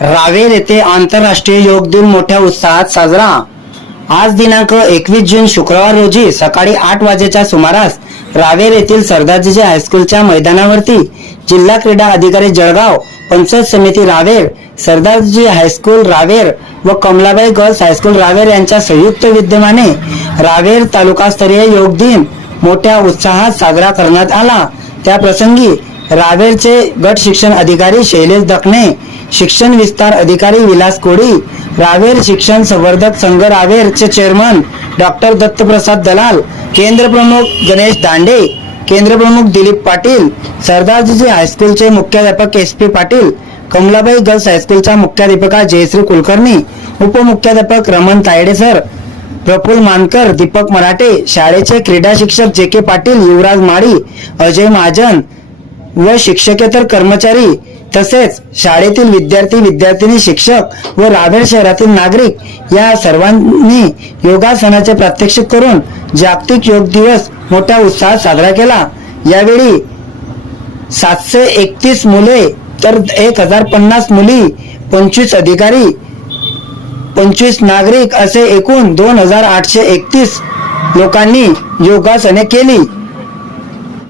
रावेर येथे आंतरराष्ट्रीय योग दिन मोठ्या उत्साहात साजरा. आज दिनांक एकवीस जून शुक्रवार रोजी सकाळी आठ वाजेच्या सुमारास रावेर येथील सरदारजी हायस्कूलच्या मैदानावरती जिल्हा क्रीडा अधिकारी जळगाव पंचायत समिती रावेर सरदारजी हायस्कूल रावेर व कमलाबाई गर्ल्स हायस्कूल रावेर यांच्या संयुक्त विद्यमाने रावेर तालुकास्तरीय योग दिन मोठ्या उत्साहात साजरा करण्यात आला. त्या प्रसंगी रावेरचे गट शिक्षण अधिकारी शैलेश दखणे शिक्षण विस्तार अधिकारी विलास कोडी रावेर शिक्षण संवर्धक संघ रावेरचे चेअरमन डॉक्टर दत्तप्रसाद दलाल केंद्र प्रमुख गणेश दांडे केंद्र प्रमुख दिलीप पाटील सरदारजी हायस्कूलचे मुख्याध्यापक S P Patil Kamalabai girls हायस्कूलच्या मुख्याध्यापिका जयश्री कुलकर्णी उपमुख्याध्यापक रमण तायडे सर प्रफुल मानकर दीपक मराठे शाळेचे क्रीडा शिक्षक जे के पाटील युवराज माळी अजय महाजन व शिक्षकेतर कर्मचारी तसेच शाळेतील विद्यार्थी विद्यार्थिनी शिक्षक व रावेर शहरातील नागरिक या सर्वांनी योगासनाचे प्रात्यक्षिक करून जागतिक योग दिवस मोठ्या उत्साहात साजरा केला. यावेळी सातशे एकतीस मुले तर एक हजार पन्नास मुली पंचवीस अधिकारी पंचवीस नागरिक असे एकूण दोन हजार आठशे एकतीस लोकांनी योगासने केली.